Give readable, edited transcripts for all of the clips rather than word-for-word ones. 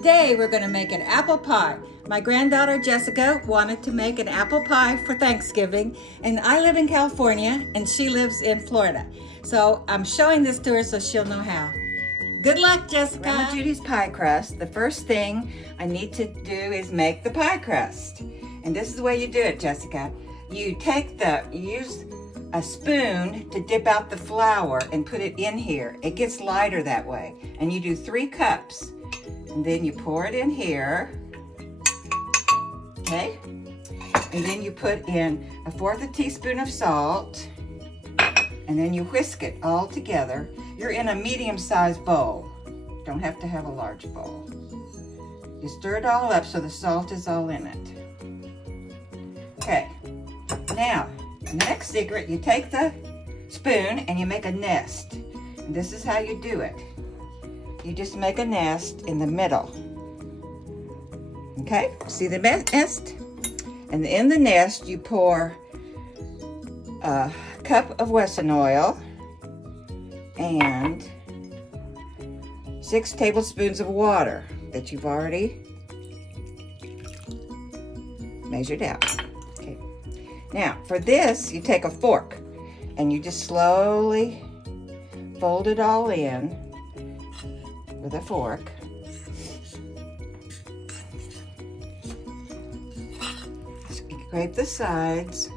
Today we're going to make an apple pie. My granddaughter Jessica wanted to make an apple pie for Thanksgiving, and I live in California and she lives in Florida. So I'm showing this to her so she'll know how. Good luck, Jessica. Grandma Judy's pie crust. The first thing I need to do is make the pie crust. And this is the way you do it, Jessica. You use a spoon to dip out the flour and put it in here. It gets lighter that way. And you do 3 cups. And then you pour it in here, okay? And then you put in 1/4 teaspoon of salt, and then you whisk it all together. You're in a medium-sized bowl. Don't have to have a large bowl. You stir it all up so the salt is all in it. Okay, now, the next secret, you take the spoon and you make a nest. And this is how you do it. You just make a nest in the middle. Okay, see the nest? And in the nest, you pour a cup of Wesson oil and 6 tablespoons of water that you've already measured out. Okay. Now, for this, you take a fork and you just slowly fold it all in with a fork. Scrape the sides.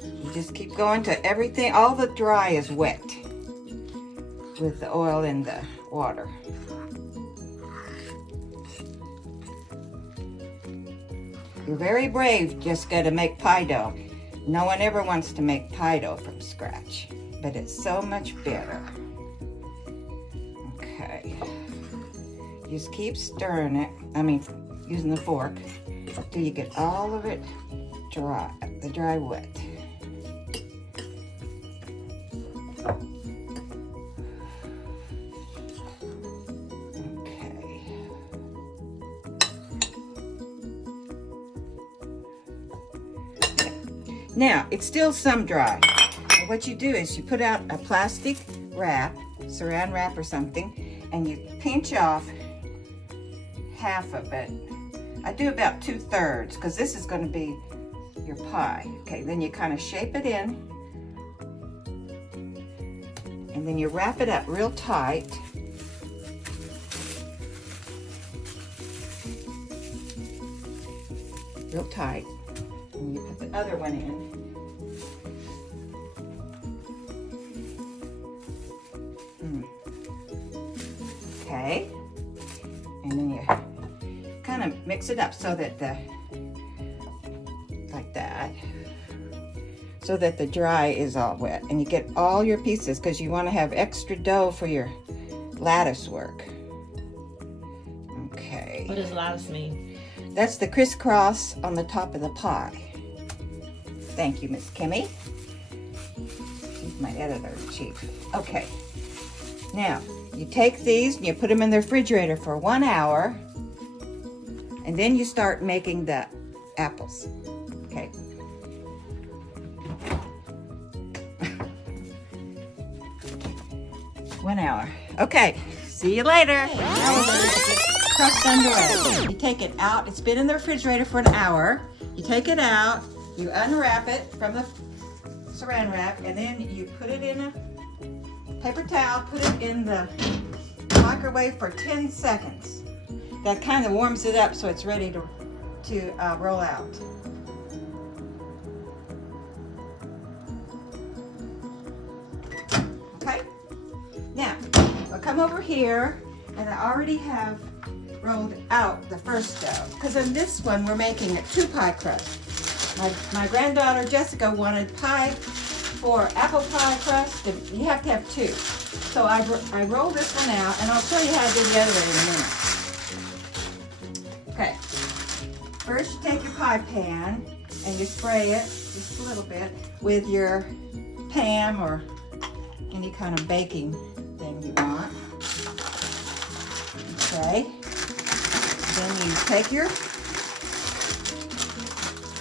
You just keep going to everything, all the dry is wet with the oil in the water. You're very brave, Jessica, to make pie dough. No one ever wants to make pie dough from scratch, but it's so much better. Just keep stirring it, using the fork, till you get all of it dry, the dry wet. Okay. Now, it's still some dry. And what you do is you put out a plastic wrap, saran wrap or something, and you pinch off half of it. I do about 2/3 because this is going to be your pie. Okay, then you kind of shape it in and then you wrap it up real tight. Real tight. And you put the other one in. Okay. And then you kind of mix it up so that like that, so that the dry is all wet, and you get all your pieces because you want to have extra dough for your lattice work. Okay. What does lattice mean? That's the crisscross on the top of the pie. Thank you, Miss Kimmy. She's my editor-in-chief. Okay. Now, you take these and you put them in the refrigerator for 1 hour, and then you start making the apples. Okay. One hour. Okay, see you later. Now we're going to get the crust underway. You take it out. It's been in the refrigerator for an hour. You take it out, you unwrap it from the saran wrap, and then you put it in a paper towel, put it in the microwave for 10 seconds. That kind of warms it up so it's ready to roll out. Okay, now I'll come over here, and I already have rolled out the first dough, because in this one we're making 2 pie crusts. My granddaughter Jessica wanted for apple pie crust, you have to have 2. So I roll this one out, and I'll show you how to do the other one in a minute. Okay, first you take your pie pan and you spray it just a little bit with your Pam or any kind of baking thing you want. Okay, then you take your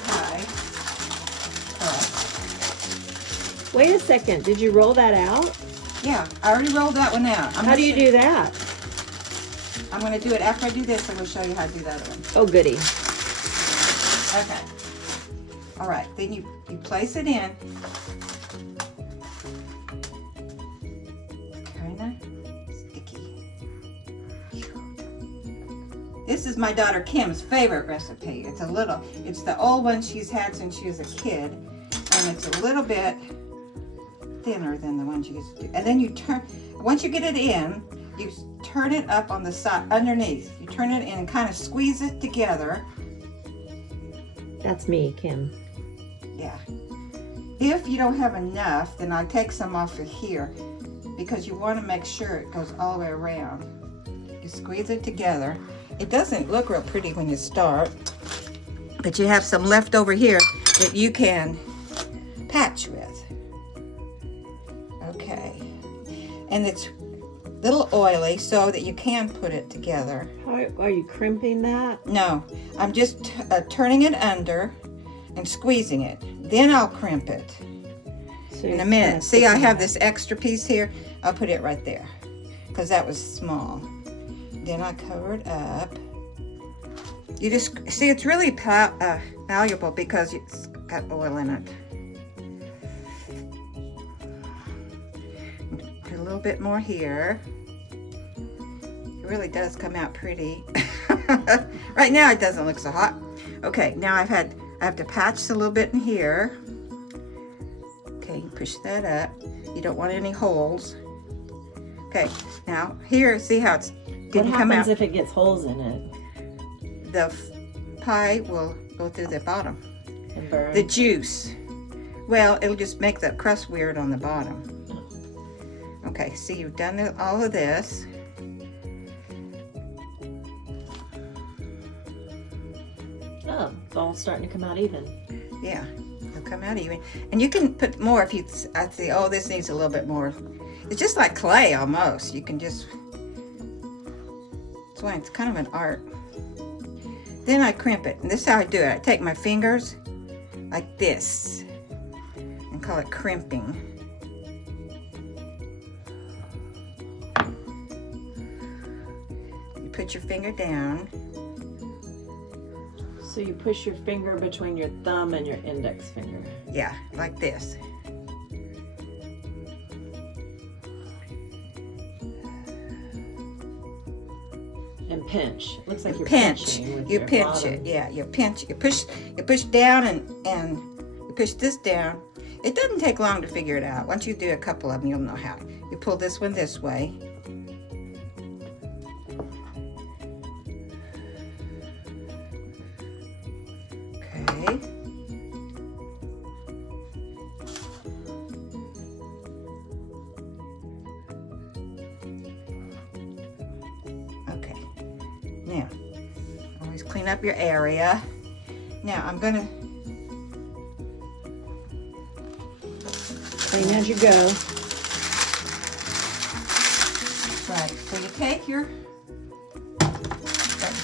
pie crust. Wait a second, did you roll that out? Yeah, I already rolled that one out. How do you do that? I'm going to do it after I do this. I'm going to show you how to do the other one. Oh, goody. Okay. All right. Then you place it in. Kind of sticky. This is my daughter Kim's favorite recipe. It's the old one she's had since she was a kid. And it's a little bit thinner than the one she used to do. And then you once you get it in, you turn it up on the side, underneath. You turn it in and kind of squeeze it together. That's me, Kim. Yeah. If you don't have enough, then I take some off of here because you want to make sure it goes all the way around. You squeeze it together. It doesn't look real pretty when you start, but you have some left over here that you can patch with. Okay. And it's a little oily so that you can put it together. Are you crimping that? No, I'm just turning it under and squeezing it. Then I'll crimp it So in a minute. See, I have this extra piece here. I'll put it right there because that was small. Then I cover it up. You just see it's really valuable because it's got oil in it. Put a little bit more here. It really does come out pretty. Right now it doesn't look so hot. Okay, now I have to patch a little bit in here. Okay, push that up. You don't want any holes. Okay, now here, see how it's didn't come out. What happens if it gets holes in it? The pie will go through the bottom. And burn? The juice. Well, it'll just make the crust weird on the bottom. Okay, see you've done all of this. Oh, it's all starting to come out even. Yeah, it'll come out even. And you can put more if you see, oh, this needs a little bit more. It's just like clay almost. You can just, that's why it's kind of an art. Then I crimp it. And this is how I do it. I take my fingers like this and call it crimping. You put your finger down. So you push your finger between your thumb and your index finger. Yeah, like this. And pinch. Looks like you're Pinch. pinching with You your pinch bottom. it. Yeah, you pinch. You push down and you push this down. It doesn't take long to figure it out. Once you do a couple of them, you'll know how. You pull this one this way. Okay. Okay. Now, always clean up your area. Now, I'm gonna Clean as you go. right. So you take your.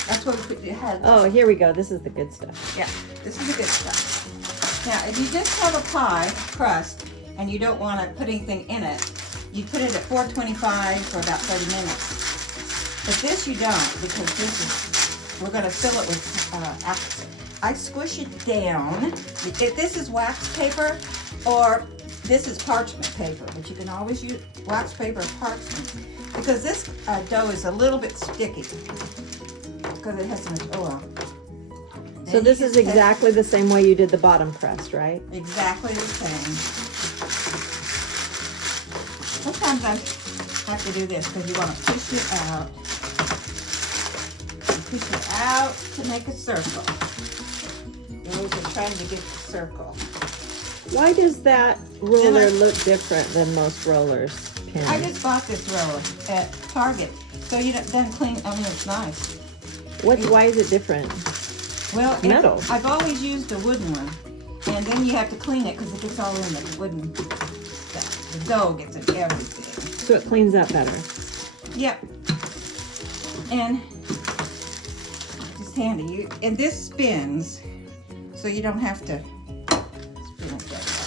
That's what we put your head. Oh, here we go. This is the good stuff. Yeah, this is the good stuff. Now, if you just have a pie crust and you don't want to put anything in it, you put it at 425 for about 30 minutes. But this you don't, because we're going to fill it with wax. I squish it down. If this is wax paper or this is parchment paper, but you can always use wax paper or parchment because this dough is a little bit sticky because it has so much oil. So this is exactly the same way you did the bottom crust, right? Exactly the same. Sometimes I have to do this because you want to push it out. You push it out to make a circle. You're always trying to get the circle. Why does that roller look different than most rollers pins? I just bought this roller at Target. So you don't clean, I mean, it's nice. Why is it different? Well, metal. I've always used a wooden one. And then you have to clean it because it gets all in the wooden stuff. The dough gets in everything. So it cleans up better. Yep. And just handy. And this spins, so you don't have to spin it that way.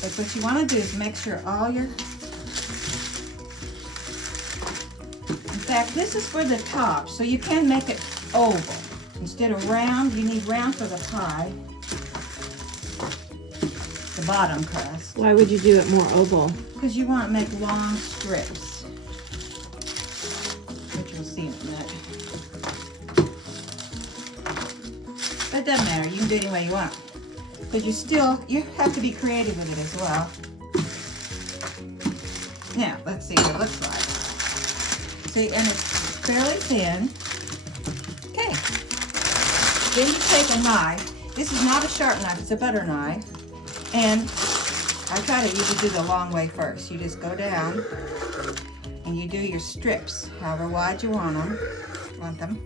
But what you want to do is make sure all your fact, this is for the top, so you can make it oval. Instead of round, you need round for the pie. The bottom crust. Why would you do it more oval? Because you want to make long strips. Which you'll see in a minute. But it doesn't matter, you can do it any way you want. But you have to be creative with it as well. Now, let's see what it looks like. See, and it's fairly thin. Okay. Then you take a knife. This is not a sharp knife, it's a butter knife. And I try to usually do the long way first. You just go down and you do your strips, however wide you want them.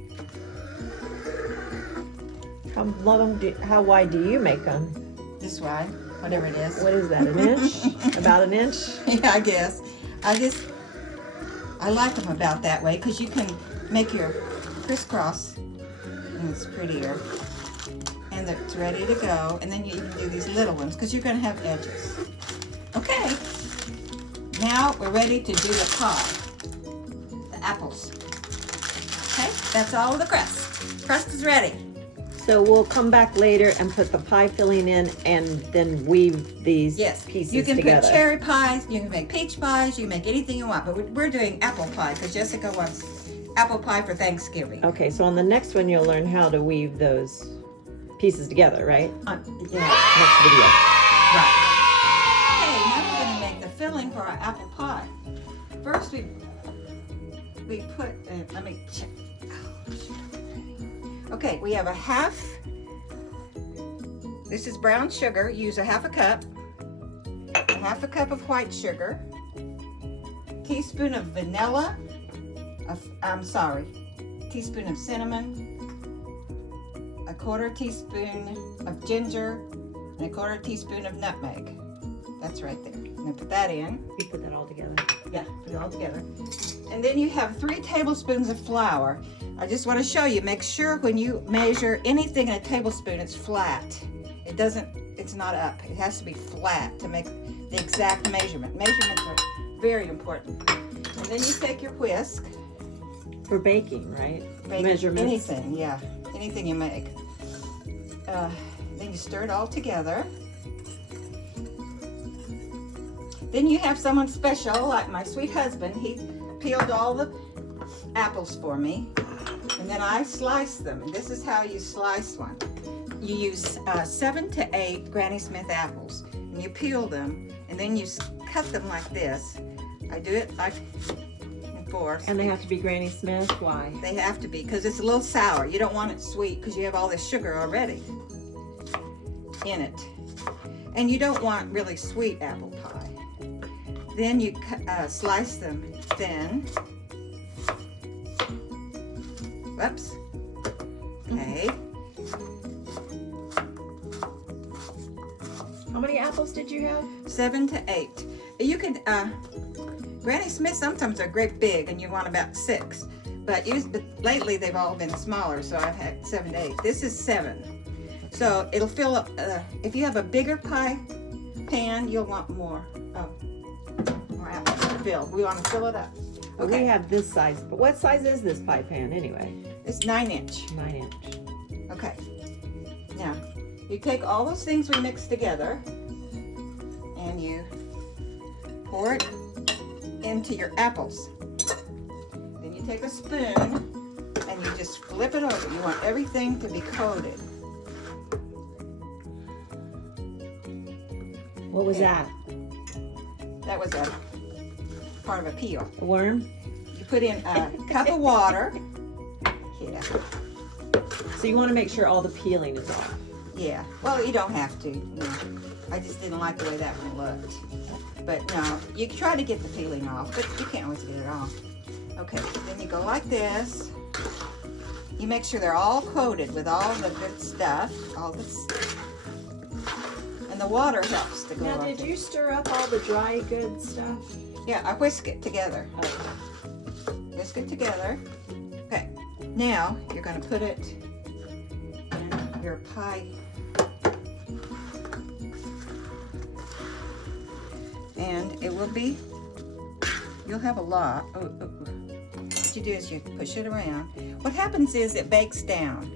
How wide do you make them? This wide, whatever it is. What is that, an inch? About an inch? Yeah, I guess. I like them about that way because you can make your crisscross and it's prettier. And it's ready to go. And then you can do these little ones because you're going to have edges. Okay. Now we're ready to do the pie. The apples. Okay, that's all of the crust. Crust is ready. So we'll come back later and put the pie filling in and then weave these pieces you can together. put cherry pies, you can make peach pies, you can make anything you want, but we're doing apple pie because Jessica wants apple pie for Thanksgiving. Okay, so on the next one you'll learn how to weave those pieces together, right? Yeah. Next video. Right. Okay, now we're going to make the filling for our apple pie. First we put, let me check. Okay, we have this is brown sugar. Use a half a cup of white sugar, teaspoon of vanilla, teaspoon of cinnamon, a quarter teaspoon of ginger, and a quarter teaspoon of nutmeg. That's right there. I'm gonna put that in. You put that all together. Yeah, put it all together. And then you have 3 tablespoons of flour. I just want to show you, make sure when you measure anything in a tablespoon, it's flat. It's not up. It has to be flat to make the exact measurement. Measurements are very important. And then you take your whisk. For baking, right? Bake Measurements. anything, yeah. Anything you make. Then you stir it all together. Then you have someone special, like my sweet husband. He peeled all the apples for me. And then I slice them. And this is how you slice one. You use 7 to 8 Granny Smith apples. And you peel them. And then you cut them like this. I do it like in 4. And they have to be Granny Smith? Why? They have to be, because it's a little sour. You don't want it sweet because you have all this sugar already in it. And you don't want really sweet apple pie. Then you slice them thin. Whoops. Okay. How many apples did you have? 7 to 8. You can, Granny Smith sometimes are great big and you want about 6. But lately they've all been smaller, so I've had 7 to 8. This is 7. So it'll fill up, if you have a bigger pie pan, you'll want more apples to fill. We want to fill it up. Okay. We have this size, but what size is this pie pan anyway? It's 9-inch. 9-inch. Okay. Now, you take all those things we mixed together and you pour it into your apples. Then you take a spoon and you just flip it over. You want everything to be coated. What was that? That was a part of a peel. A worm? You put in a cup of water. Yeah. So you want to make sure all the peeling is off. Yeah. Well, you don't have to. No. I just didn't like the way that one looked. But no, you try to get the peeling off, but you can't always get it off. Okay, then you go like this. You make sure they're all coated with all the good stuff, all this. And the water helps to go Now, on. did you stir up all the dry good stuff? Yeah, I whisk it together. Okay. Whisk it together. Okay, now you're going to put it in your pie. And it will be, you'll have a lot. what you do is you push it around. What happens is it bakes down.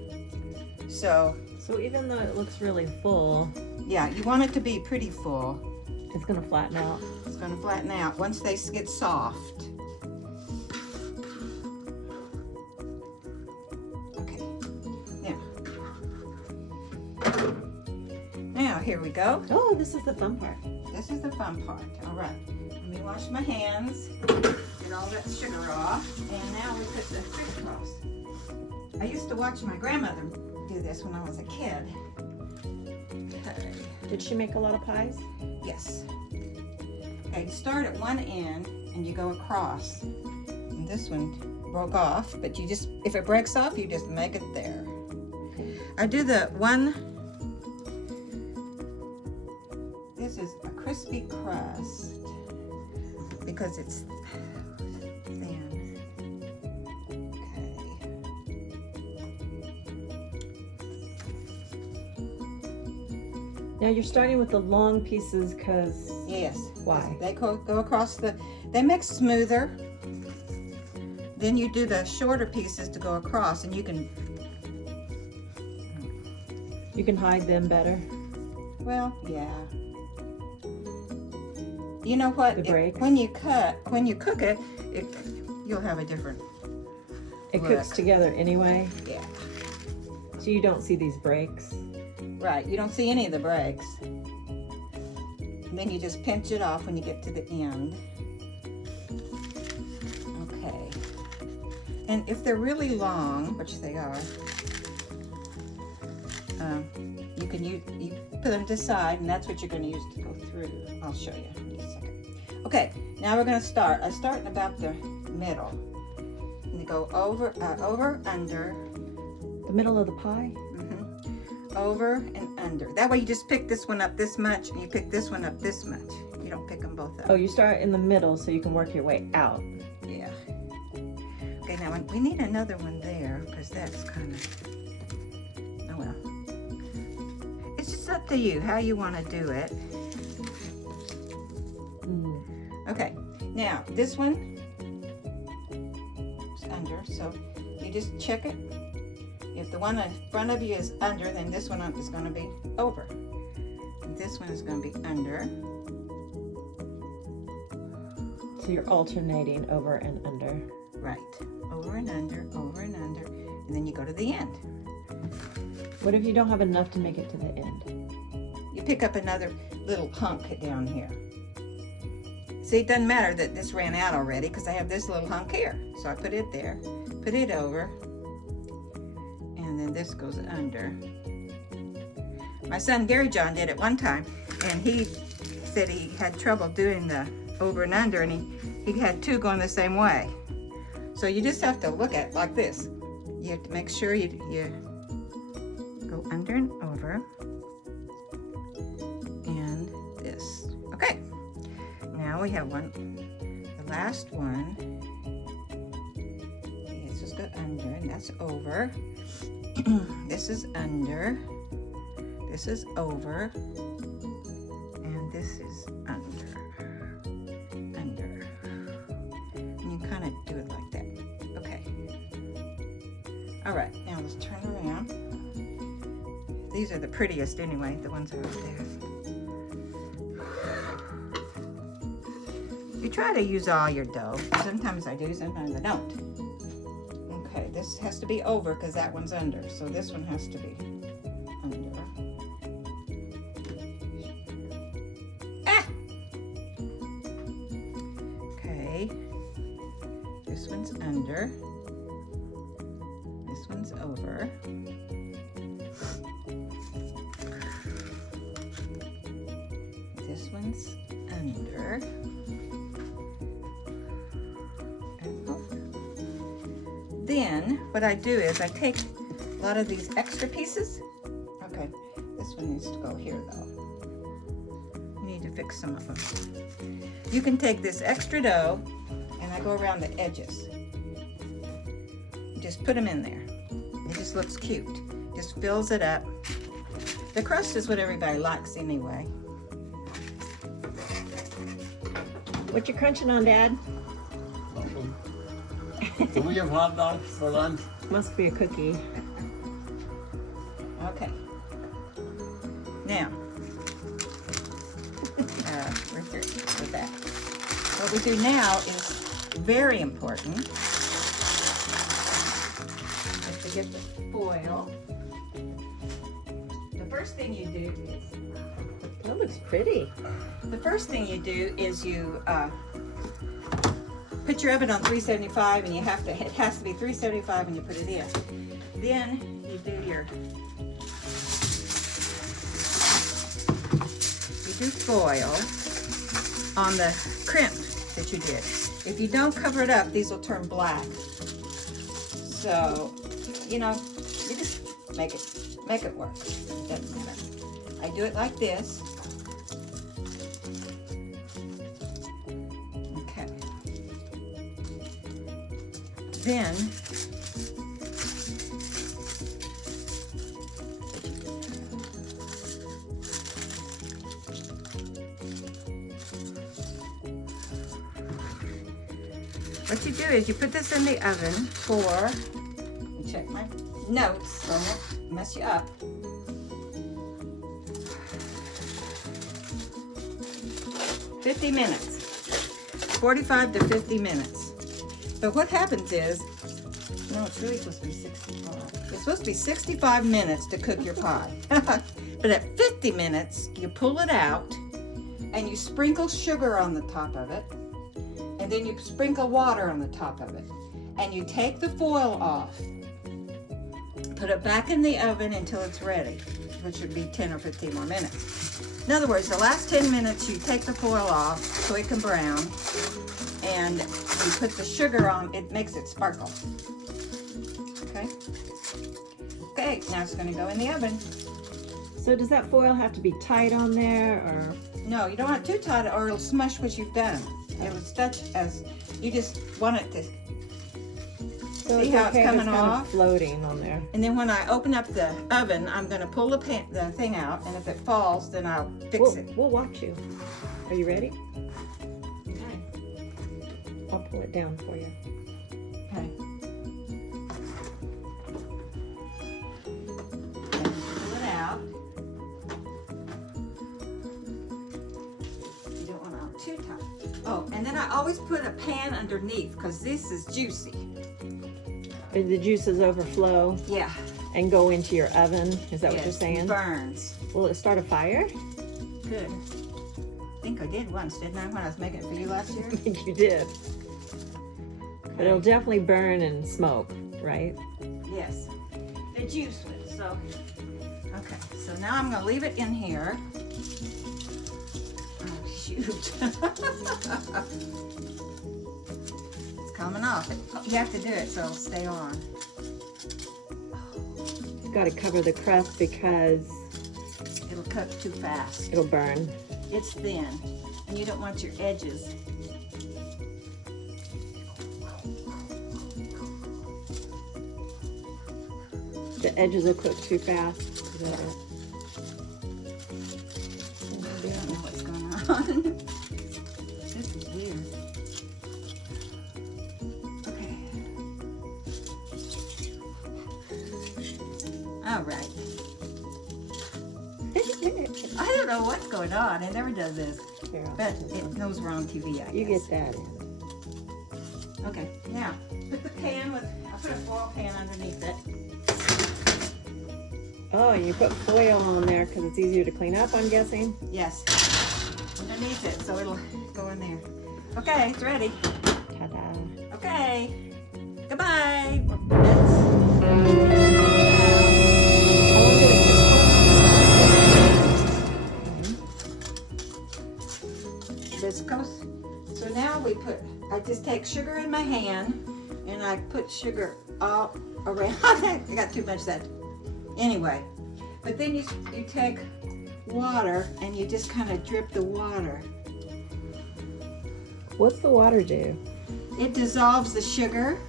So even though it looks really full, yeah, you want it to be pretty full. it's gonna flatten out. It's going to flatten out once they get soft. Okay. Now here we go. Oh, this is the fun part. This is the fun part. All right. Let me wash my hands. Get all that sugar off. And now we put the crisscross. I used to watch my grandmother do this when I was a kid. Okay. Did she make a lot of pies? Yes. Okay, you start at one end and you go across. And this one broke off, but you just, if it breaks off, you just make it there. I do the one, this is a crispy crust because it's thin. Okay. Now you're starting with the long pieces because Yes. why? They go across they make smoother. Then you do the shorter pieces to go across, and you can hide them better. well, yeah. You know what? The break. When you cook it, you'll have a different It look. cooks together anyway, Yeah. so you don't see these breaks. Right. You don't see any of the breaks. And then you just pinch it off when you get to the end. Okay. And if they're really long, which they are, you put them to the side, and that's what you're going to use to go through. I'll show you in just a second. Okay, now we're going to start. I start in about the middle. And you go over, under, The middle of the pie? over and under. That way you just pick this one up this much, and you pick this one up this much. You don't pick them both up. Oh, you start in the middle so you can work your way out. Yeah. Okay, now we need another one there, because that's kind of, oh well. It's just up to you how you want to do it. Okay, now this one is under, so you just check it. If the one in front of you is under, then this one is going to be over. And this one is going to be under. So you're alternating over and under. Right. Over and under, and then you go to the end. What if you don't have enough to make it to the end? You pick up another little hunk down here. See, it doesn't matter that this ran out already because I have this little hunk here. So I put it there, put it over, and then this goes under. My son Gary John did it one time, and he said he had trouble doing the over and under, and he had two going the same way. So you just have to look at it like this. You have to make sure you go under and over, and this. Okay, now we have one, the last one. Let's just go under, and that's over. This is under, this is over, and this is under. And you kind of do it like that. Okay. All right, now let's turn around. These are the prettiest anyway, the ones that are up there. You try to use all your dough. Sometimes I do, sometimes I don't. Okay, this has to be over because that one's under. So this one has to be under. Ah! Okay. This one's under. This one's over. This one's under. And over. Then what I do is I take a lot of these extra pieces. Okay, this one needs to go here though. You need to fix some of them. You can take this extra dough and I go around the edges. Just put them in there. It just looks cute. Just fills it up. The crust is what everybody likes anyway. What you crunching on, Dad? Do we have hot dogs for lunch? Must be a cookie. Okay. Now, right here with that. What we do now is very important. Is to get the foil. The first thing you do is That looks pretty. you put your oven on 375, and it has to be 375 when you put it in. Then you do foil on the crimp that you did. If you don't cover it up, these will turn black. So, you just make it work. Doesn't matter. I do it like this. Okay. Then what you do is you put this in the oven for, let me check my notes so I won't mess you up. $50 minutes, 45 to 50 minutes. But what happens is, no, it's really supposed to be 65. It's supposed to be 65 minutes to cook your pie. But at 50 minutes, you pull it out and you sprinkle sugar on the top of it. And then you sprinkle water on the top of it. And you take the foil off. Put it back in the oven until it's ready, which would be 10 or 15 more minutes. In other words, the last 10 minutes you take the foil off so it can brown, and you put the sugar on, it makes it sparkle. Okay? Okay, now it's gonna go in the oven. So does that foil have to be tight on there, or? No, you don't want it too tight or it'll smush what you've done. It'll touch as, you just want it to, So see it's how okay it's if coming kind off? of floating on there. And then when I open up the oven, I'm gonna pull the thing out, and if it falls, then I'll fix it. We'll watch you. Are you ready? Okay. I'll pull it down for you. Okay. And pull it out. You don't want it too tight. Oh, and then I always put a pan underneath because this is juicy. The juices overflow Yeah. and go into your oven. Is that what you're saying? Burns. Will it start a fire? Good. I think I did once, didn't I, when I was making it for you last year? I think you did. But it'll definitely burn and smoke, right? Yes. The juice would, so. Okay, so now I'm gonna leave it in here. Oh, shoot. It's coming off. You have to do it so it'll stay on. You've got to cover the crust because It'll cook too fast. it'll burn. It's thin, and you don't want your edges. The edges will cook too fast. I don't know what's going on. This is weird. Okay. All right. I don't know what's going on. It never does this. Here, But it knows we're on TV, I guess. you get that in. Okay, now, put the pan with, I'll put a foil pan underneath it. Oh, and you put foil on there because it's easier to clean up, I'm guessing. Yes. Underneath it, so it'll go in there. Okay, it's ready. Ta-da. Okay. Goodbye. This goes. So now we put, I just take sugar in my hand and I put sugar all around. I got too much of that. Anyway, but then you take water and you just kind of drip the water. What's the water do? It dissolves the sugar,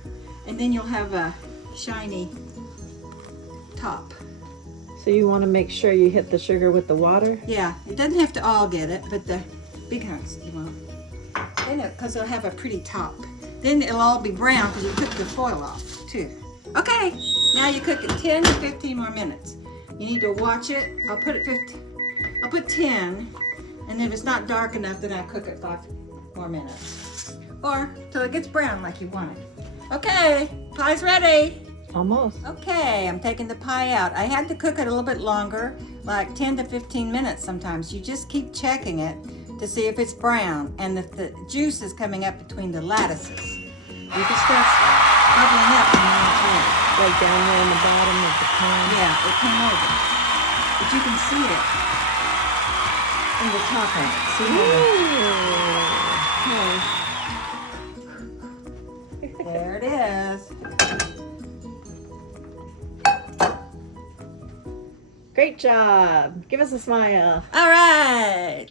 and then you'll have a shiny top. So you want to make sure you hit the sugar with the water? Yeah, it doesn't have to all get it, but the big hunks you won't. Because it'll have a pretty top. Then it'll all be brown because you took the foil off too. Okay, now you cook it 10 to 15 more minutes. You need to watch it. I'll put 10, and if it's not dark enough, then I cook it 5 more minutes. Or till it gets brown like you want it. Okay, pie's ready. Almost. Okay, I'm taking the pie out. I had to cook it a little bit longer, like 10 to 15 minutes sometimes. You just keep checking it to see if it's brown and if the juice is coming up between the lattices. You can start bubbling up and then it's ready. Right down there in the bottom of the pan. Yeah, it came over. But you can see it in the top of it. See how there it is. Great job. Give us a smile. All right.